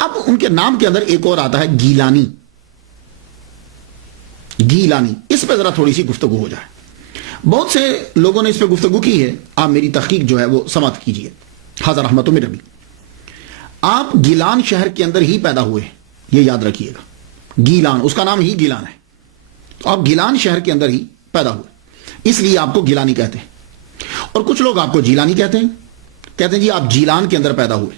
اب ان کے نام کے اندر ایک اور آتا ہے گیلانی. گیلانی, اس پہ ذرا تھوڑی سی گفتگو ہو جائے. بہت سے لوگوں نے اس پہ گفتگو کی ہے, آپ میری تحقیق جو ہے وہ سماعت کیجئے. حاضر رحمت من ربی. آپ گیلان شہر کے اندر ہی پیدا ہوئے, یہ یاد رکھیے گا. گیلان, اس کا نام ہی گیلان ہے, تو آپ گیلان شہر کے اندر ہی پیدا ہوئے, اس لیے آپ کو گیلانی کہتے ہیں. اور کچھ لوگ آپ کو جیلانی کہتے ہیں جی آپ جیلان کے اندر پیدا ہوئے.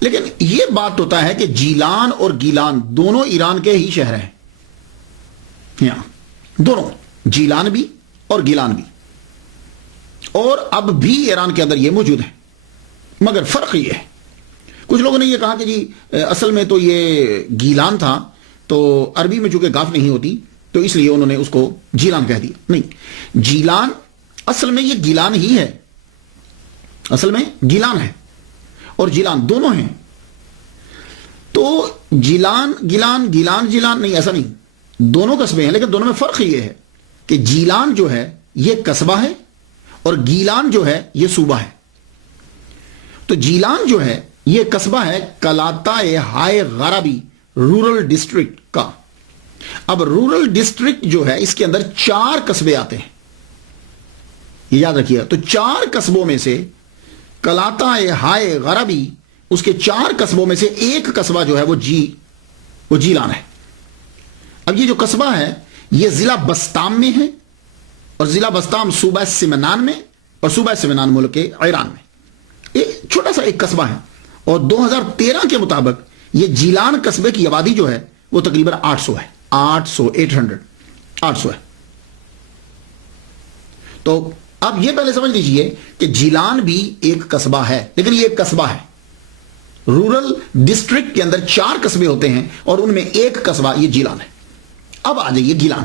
لیکن یہ بات ہوتا ہے کہ جیلان اور گیلان دونوں ایران کے ہی شہر ہیں. دونوں, جیلان بھی اور گیلان بھی, اور اب بھی ایران کے اندر یہ موجود ہیں. مگر فرق یہ ہے, کچھ لوگوں نے یہ کہا کہ جی اصل میں تو یہ گیلان تھا, تو عربی میں چونکہ گاف نہیں ہوتی تو اس لیے انہوں نے اس کو جیلان کہہ دیا. نہیں, جیلان اصل میں یہ گیلان ہی ہے, اصل میں گیلان ہے اور جیلان دونوں ہیں. تو جیلان گیلان, گیلان جیلان نہیں, ایسا نہیں, دونوں قصبے ہیں. لیکن دونوں میں فرق یہ ہے کہ جیلان جو ہے یہ قصبہ ہے اور گیلان جو ہے یہ صوبہ ہے. تو جیلان جو ہے یہ قصبہ ہے کلاتائے ہائے غربی رورل ڈسٹرکٹ کا. اب رورل ڈسٹرکٹ جو ہے اس کے اندر 4 قصبے آتے ہیں, یہ یاد رکھیے. تو 4 قصبوں میں سے کلاتائے ہائے غربی, اس کے 4 قصبوں میں سے ایک قصبہ جو ہے وہ جیلان ہے. اب یہ جو قصبہ ہے یہ ضلع بستام میں ہے, اور ضلع بستام صوبہ سمنان میں, اور صوبہ سمنان ملک کے ایران میں. ایک چھوٹا سا ایک قصبہ ہے, اور 2013 کے مطابق یہ جیلان قصبے کی آبادی جو ہے وہ تقریباً 800 ہے. 800 ہے. تو اب یہ پہلے سمجھ لیجئے کہ جیلان بھی ایک قصبہ ہے, لیکن یہ ایک قصبہ ہے. رورل ڈسٹرکٹ کے اندر 4 قصبے ہوتے ہیں اور ان میں ایک قصبہ یہ جیلان ہے. اب آ جائیے گیلان.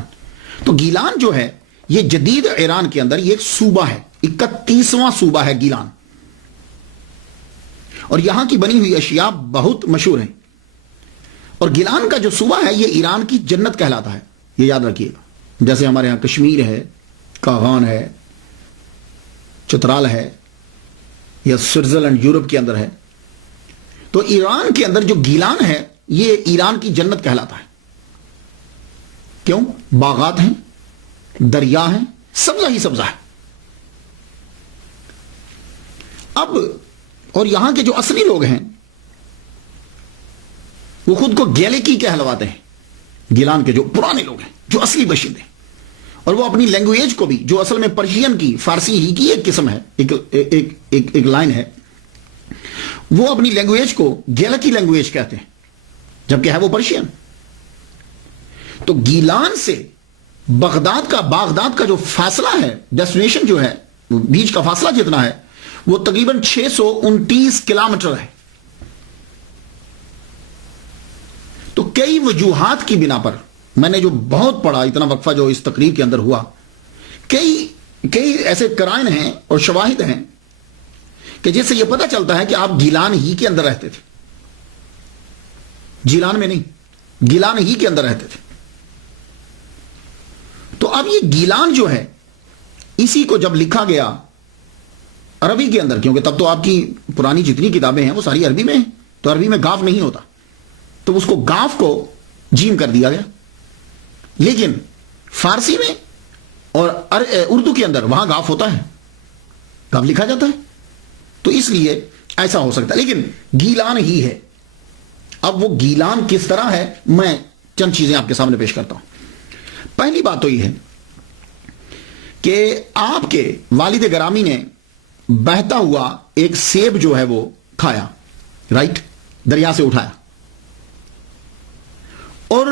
تو گیلان جو ہے یہ جدید ایران کے اندر یہ ایک صوبہ ہے, 31واں صوبہ ہے گیلان, اور یہاں کی بنی ہوئی اشیاء بہت مشہور ہیں. اور گیلان کا جو صوبہ ہے یہ ایران کی جنت کہلاتا ہے, یہ یاد رکھیے گا. جیسے ہمارے ہاں کشمیر ہے, کاغان ہے, چترال ہے, یا سوئٹزرلینڈ یورپ کے اندر ہے. تو ایران کے اندر جو گیلان ہے یہ ایران کی جنت کہلاتا ہے. کیوں؟ باغات ہیں, دریا ہیں, سبزہ ہی سبزہ ہے. اب اور یہاں کے جو اصلی لوگ ہیں وہ خود کو گیلکی کہلواتے ہیں. گیلان کے جو پرانے لوگ ہیں, جو اصلی باشندے ہیں, اور وہ اپنی لینگویج کو بھی, جو اصل میں پرشین کی, فارسی ہی کی ایک قسم ہے, ایک لائن ہے, وہ اپنی لینگویج کو گیلکی لینگویج کہتے ہیں, جبکہ ہے وہ پرشین. تو گیلان سے باغداد کا جو فاصلہ ہے, ڈیسٹینیشن جو ہے, بیچ کا فاصلہ جتنا ہے وہ تقریباً 629 کلومیٹر ہے. تو کئی وجوہات کی بنا پر, میں نے جو بہت پڑھا, اتنا وقفہ جو اس تقریر کے اندر ہوا, کئی ایسے قرائن ہیں اور شواہد ہیں کہ جس سے یہ پتہ چلتا ہے کہ آپ گیلان ہی کے اندر رہتے تھے, جیلان میں نہیں, گیلان ہی کے اندر رہتے تھے. تو اب یہ گیلان جو ہے اسی کو جب لکھا گیا عربی کے اندر, کیونکہ تب تو آپ کی پرانی جتنی کتابیں ہیں وہ ساری عربی میں ہیں, تو عربی میں گاف نہیں ہوتا, تو اس کو گاف کو جیم کر دیا گیا. لیکن فارسی میں اور اردو کے اندر وہاں گاف ہوتا ہے, گاف لکھا جاتا ہے, تو اس لیے ایسا ہو سکتا ہے. لیکن گیلان ہی ہے. اب وہ گیلان کس طرح ہے, میں چند چیزیں آپ کے سامنے پیش کرتا ہوں. پہلی بات تو یہ ہے کہ آپ کے والد گرامی نے بہتا ہوا ایک سیب جو ہے وہ کھایا, رائٹ, دریا سے اٹھایا, اور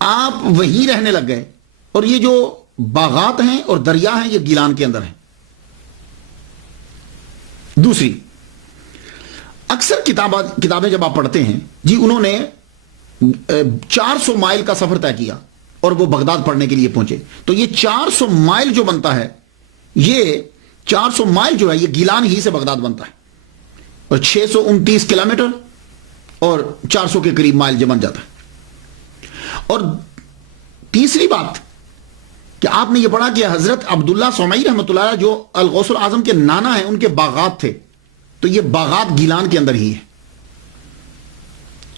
آپ وہیں رہنے لگ گئے, اور یہ جو باغات ہیں اور دریا ہیں یہ گیلان کے اندر ہیں. دوسری, اکثر کتابیں جب آپ پڑھتے ہیں جی, انہوں نے 400 مائل کا سفر طے کیا اور وہ بغداد پڑھنے کے لیے پہنچے. تو یہ 400 مائل جو بنتا ہے, یہ 400 مائل جو ہے یہ گیلان ہی سے بغداد بنتا ہے, اور 629 کلومیٹر اور 400 کے قریب مائل جو بن جاتا ہے. اور تیسری بات کہ آپ نے یہ پڑھا کہ حضرت عبداللہ سومعی رحمۃ اللہ علیہ جو الغوث الاعظم کے نانا ہیں, ان کے باغات تھے, تو یہ باغات گیلان کے اندر ہی ہے.